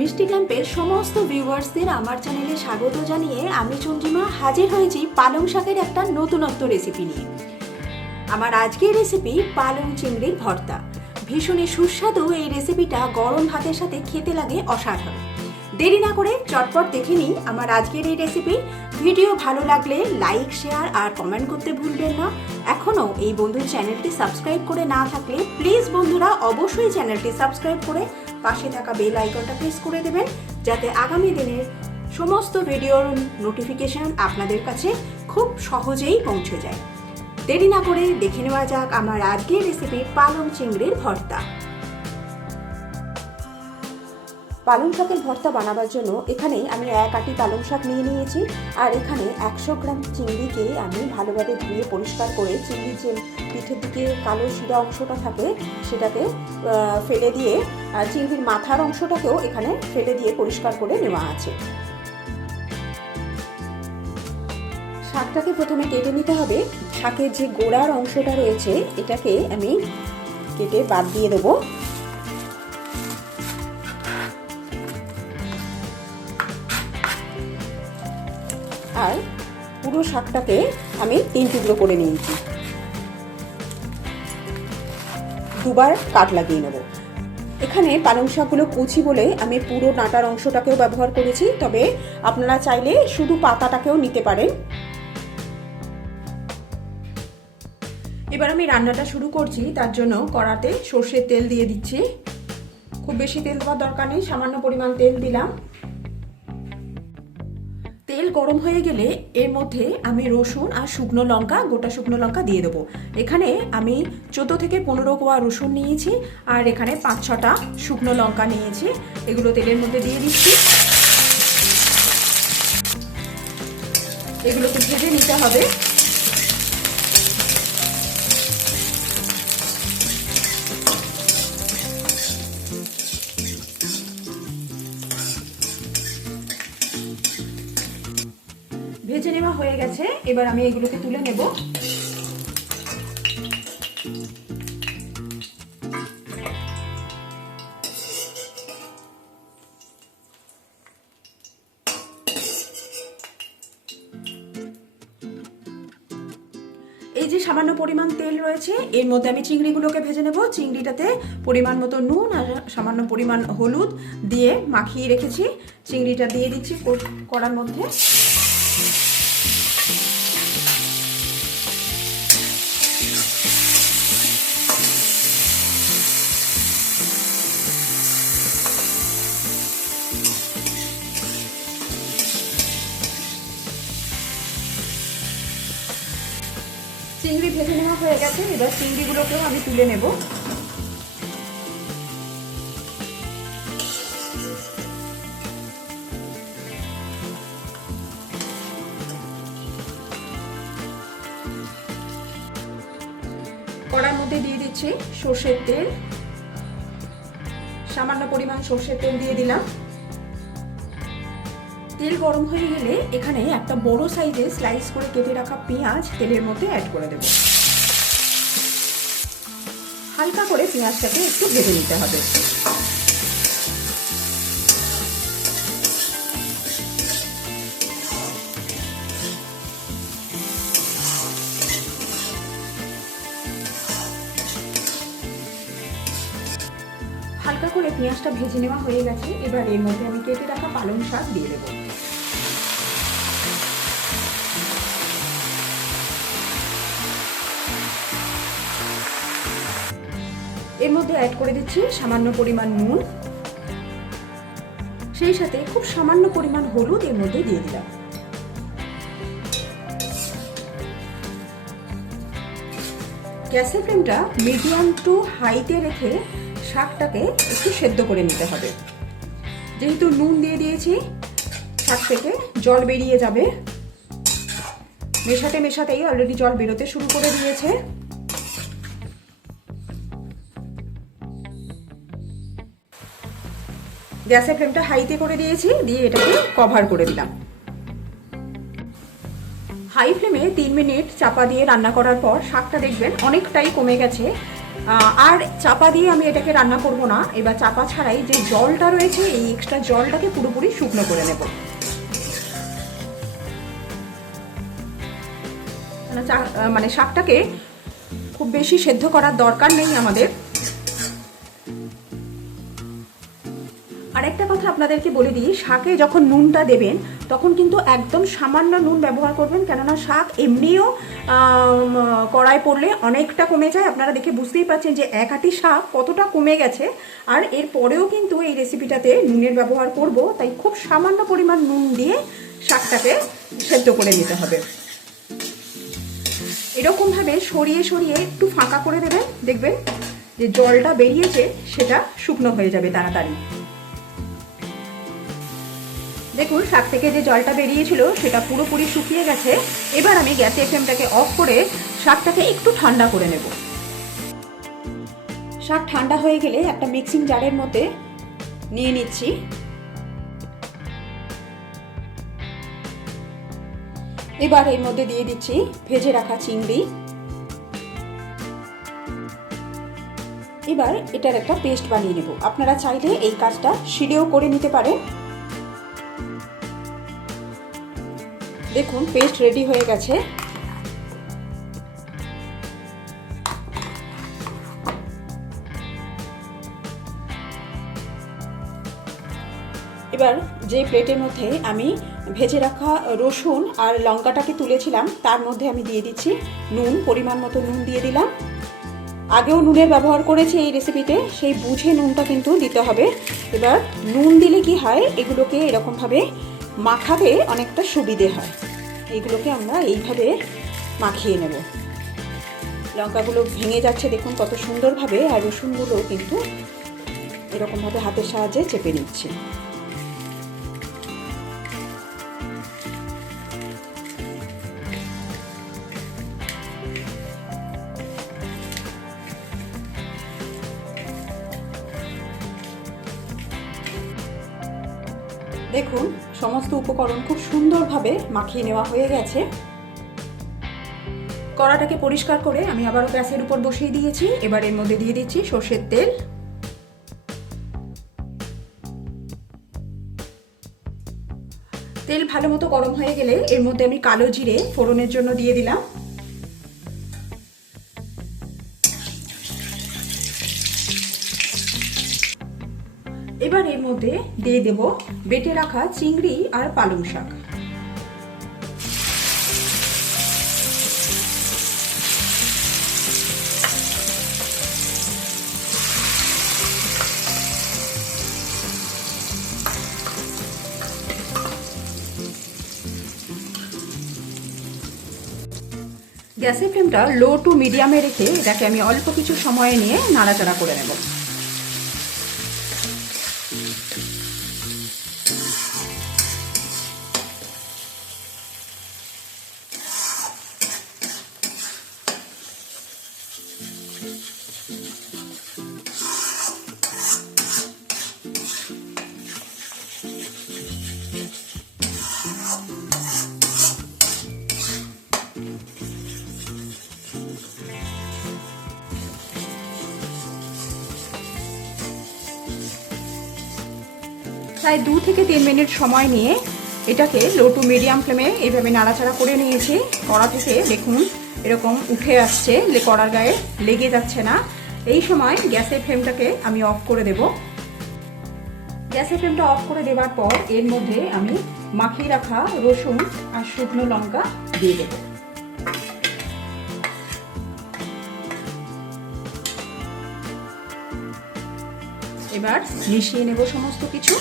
মিষ্টি ক্যাম্পের সমস্ত ভিউয়ার্সদের আমার চ্যানেলে স্বাগত জানিয়ে আমি চন্দ্রিমা হাজির হয়েছি পালং শাকের একটা নতুনত্ব রেসিপি নিয়ে। আমার আজকের রেসিপি পালং চিংড়ির ভর্তা। ভীষণই সুস্বাদু এই রেসিপিটা গরম ভাতের সাথে খেতে লাগে অসাধারণ। দেরি না করে চটপট দেখে নিই আমার আজকের এই রেসিপি। ভিডিও ভালো লাগলে লাইক, শেয়ার আর কমেন্ট করতে ভুলবেন না। এখনও এই বন্ধুর চ্যানেলটি সাবস্ক্রাইব করে না থাকলে প্লিজ বন্ধুরা অবশ্যই চ্যানেলটি সাবস্ক্রাইব করে পাশে থাকা বেল আইকনটা প্রেস করে দেবেন, যাতে আগামী দিনের সমস্ত ভিডিওর নোটিফিকেশন আপনাদের কাছে খুব সহজেই পৌঁছে যায়। দেরি না করে দেখে নেওয়া যাক আমার আজকের রেসিপি পালং চিংড়ির ভর্তা। পালং শাকের ভর্তা বানাবার জন্য এখানে আমি 1 আটি পালং শাক নিয়ে নিয়েছি, আর এখানে 100 গ্রাম চিংড়িকে আমি ভালোভাবে ধুয়ে পরিষ্কার করে চিংড়ির যে পিঠের দিকে কালো শিরা অংশটা থাকে সেটাকে ফেলে দিয়ে, চিংড়ির মাথার অংশটাকেও এখানে ফেলে দিয়ে পরিষ্কার করে নেওয়া আছে। শাকটাকে প্রথমে কেটে নিতে হবে। শাকের যে গোড়ার অংশটা রয়েছে এটাকে আমি কেটে বাদ দিয়ে দেবো। আর পুরো শাকটাকে আমি 3 টুকরো করে নিয়েছি। দুবার কাট লাগিয়ে নেব। এখানে পালং শাকগুলো কুচি বলে আমি পুরো ডাঁটার অংশটাকেও ব্যবহার করেছি, তবে আপনারা চাইলে শুধু পাতাটাকেও নিতে পারেন। এবার আমি রান্নাটা শুরু করছি। তার জন্য কড়াতে সর্ষের তেল দিয়ে দিচ্ছি। খুব বেশি তেল দেওয়ার দরকার নেই, সামান্য পরিমাণ তেল দিলাম। তেল গরম হয়ে গেলে এর মধ্যে আমি রসুন আর শুকনো লঙ্কা, গোটা শুকনো লঙ্কা দিয়ে দেবো। এখানে আমি 14 থেকে 15 কোয়া রসুন নিয়েছি, আর এখানে 5-6টা শুকনো লঙ্কা নিয়েছি। এগুলো তেলের মধ্যে দিয়ে দিচ্ছি। এগুলোকে ভেজে নিতে হবে। ভেজে নেওয়া হয়ে গেছে, এবার আমি এগুলোকে তুলে নেব। এই যে সামান্য পরিমাণ তেল রয়েছে, এর মধ্যে আমি চিংড়িগুলোকে ভেজে নেব। চিংড়িটাতে পরিমাণ মতো নুন আর সামান্য পরিমাণ হলুদ দিয়ে মাখিয়ে রেখেছি। চিংড়িটা দিয়ে দিচ্ছি কড়ার মধ্যে। চিংড়ি ভেজে নেওয়া হয়ে গেছে, এবার চিংড়িগুলোকেও আমি তুলে নেব। কড়ার মধ্যে দিয়ে দিচ্ছি সর্ষের তেল। সামান্য পরিমাণ সর্ষের তেল দিয়ে দিলাম। তেল গরম হয়ে গেলে এখানে একটা বড় সাইজে স্লাইস করে কেটে রাখা পেঁয়াজ তেলের মধ্যে অ্যাড করে দেব। হালকা করে পেঁয়াজটাকে একটু ভেজে নিতে হবে। হালকা করে পেঁয়াজটা ভেজে নেওয়া হয়ে গেছে, এবার এর মধ্যে আমি কেটে রাখা পালং শাক দিয়ে দেব। এর মধ্যে অ্যাড করে দিচ্ছি সামান্য পরিমাণ নুন, সেই সাথে খুব সামান্য পরিমাণ হলুদ এর মধ্যে দিয়ে দিলাম। গ্যাসের ফ্লেমটা মিডিয়াম টু হাইতে রেখে শাকটাকে একটু সেদ্ধ করে নিতে হবে। যেহেতু নুন দিয়ে দিয়েছি, শাক থেকে জল বেরিয়ে যাবে। মেশাতে মেশাতেই অলরেডি জল বেরোতে শুরু করে দিয়েছে। গ্যাসের ফ্লেমটা হাইতে করে দিয়েছি, দিয়ে এটাকে কভার করে দিলাম। হাই ফ্লেমে 3 মিনিট চাপা দিয়ে রান্না করার পর শাকটা দেখবেন অনেকটাই কমে গেছে। আর চাপা দিয়ে আমি এটাকে রান্না করব না, এবার চাপা ছাড়াই যে জলটা রয়েছে এই এক্সট্রা জলটাকে পুরোপুরি শুকনো করে নেব। মানে শাকটাকে খুব বেশি সেদ্ধ করার দরকার নেই আমাদের। আরেকটা কথা আপনাদেরকে বলে দিই, শাকে যখন নুনটা দেবেন তখন কিন্তু একদম সামান্য নুন ব্যবহার করবেন, কেননা শাক এমনিও কড়াই পড়লে অনেকটা কমে যায়। আপনারা দেখে বুঝতেই পারছেন যে এক আঁটি শাক কতটা কমে গেছে। আর এর পরেও কিন্তু এই রেসিপিটাতে নুনের ব্যবহার করব, তাই খুব সামান্য পরিমাণ নুন দিয়ে শাকটাকে সেদ্ধ করে নিতে হবে। এরকমভাবে সরিয়ে সরিয়ে একটু ফাঁকা করে দেবেন, দেখবেন যে জলটা বেরিয়েছে সেটা শুকনো হয়ে যাবে তাড়াতাড়ি। দেখুন শাক থেকে যে জলটা বেরিয়েছিল সেটা পুরোপুরি শুকিয়ে গেছে। এবার আমি গ্যাসের ফ্লেমটাকে অফ করে শাকটাকে একটু ঠান্ডা করে নেব। শাক ঠান্ডা হয়ে গেলে একটা মিক্সিং জারের মধ্যে নিয়ে নিচ্ছি। এবার এর মধ্যে দিয়ে দিচ্ছি ভেজে রাখা চিংড়ি। এবার এটার একটা পেস্ট বানিয়ে নেব। আপনারা চাইলে এই কাজটা শিলেও করে নিতে পারেন। দেখুন পেস্ট রেডি হয়ে গেছে। এবার যে প্লেটের মধ্যে আমি ভেজে রাখা রসুন আর লঙ্কাটাকে তুলেছিলাম তার মধ্যে আমি দিয়ে দিচ্ছি নুন, পরিমাণ মতো নুন দিয়ে দিলাম। আগেও নুনের ব্যবহার করেছি এই রেসিপিতে, সেই বুঝে নুনটা কিন্তু দিতে হবে। এবার নুন দিলে কি হয়, এগুলোকে এরকমভাবে মাখাতে অনেকটা সুবিধে হয়। এইগুলোকে আমরা এইভাবে মাখিয়ে নেব। লঙ্কাগুলো ভেঙে যাচ্ছে দেখুন কত সুন্দরভাবে, আর রসুনগুলো কিন্তু এরকমভাবে হাতের সাহায্যে চেপে নিচ্ছি। দেখুন সমস্ত উপকরণ খুব সুন্দরভাবে মাখিয়ে নেওয়া হয়ে গেছে। কড়াটাকে পরিষ্কার করে আমি আবারও গ্যাসের উপর বসিয়ে দিয়েছি। এবার এর মধ্যে দিয়ে দিচ্ছি সর্ষের তেল। তেল ভালো মতো গরম হয়ে গেলে এর মধ্যে আমি কালো জিরে ফোড়নের জন্য দিয়ে দিলাম। এবার এর মধ্যে দিয়ে দেব বেটে রাখা চিংড়ি আর পালং শাক। গ্যাসের ফ্লেমটা লো টু মিডিয়ামে রেখে এটাকে আমি অল্প কিছু সময় নিয়ে নাড়াচাড়া করে নেব। প্রায় 2 থেকে 3 মিনিট সময় নিয়ে এটাকে লো টু মিডিয়াম ফ্লেমে এইভাবে নাড়াচাড়া করে নিয়েছি। কড়া থেকে দেখুন এরকম উঠে আসছে, কড়ার গায়ে লেগে যাচ্ছে না। এই সময় গ্যাসের ফ্লেমটাকে আমি অফ করে দেব। গ্যাসের ফ্লেমটা অফ করে দেওয়ার পর এর মধ্যে আমি মাখিয়ে রাখা রসুন আর শুকনো লঙ্কা দিয়ে দেব। এবার মিশিয়ে নেব সমস্ত কিছু।